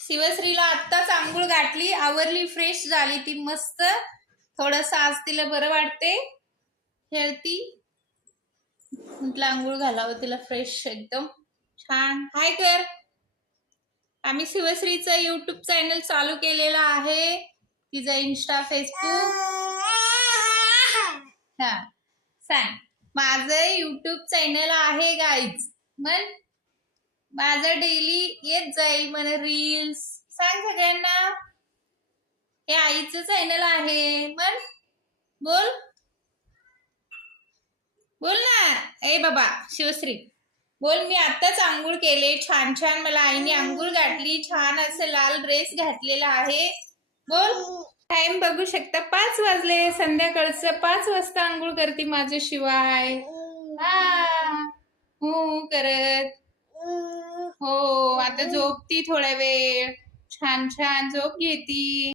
शिवश्रीला आत्ताच आंघोळ घातली, आवरली, फ्रेश झाली ती मस्त. थोडस आज तिला बरं वाटते, खेळती. म्हटलं आंघोळ घालावं तिला फ्रेश एकदम छान. हाय कर. आम्ही शिवश्रीचं युट्यूब चॅनल चालू केलेला आहे, तिचं इंस्टा, फेसबुक. हा सांग, माझं युट्यूब चॅनल आहे गाईज. मग माझं डेली येत जाईल म्हणे रील्स. सांग सगळ्यांना, हे आईचं चॅनल आहे. मग बोल बोल ना. ए बाबा शिवश्री बोल. मी आत्ताच आंघोळ केले छान छान. मला आईने आंघोळ घातली, छान असं लाल ड्रेस घातलेला आहे. बोल. टाइम बघू शकता, 5 वाजले. संध्याकाळचं 5 वाजता आंघोळ करते माझं शिवाय. हो करत. हो आता झोपती थोडा वेळ, छान छान झोप घेती.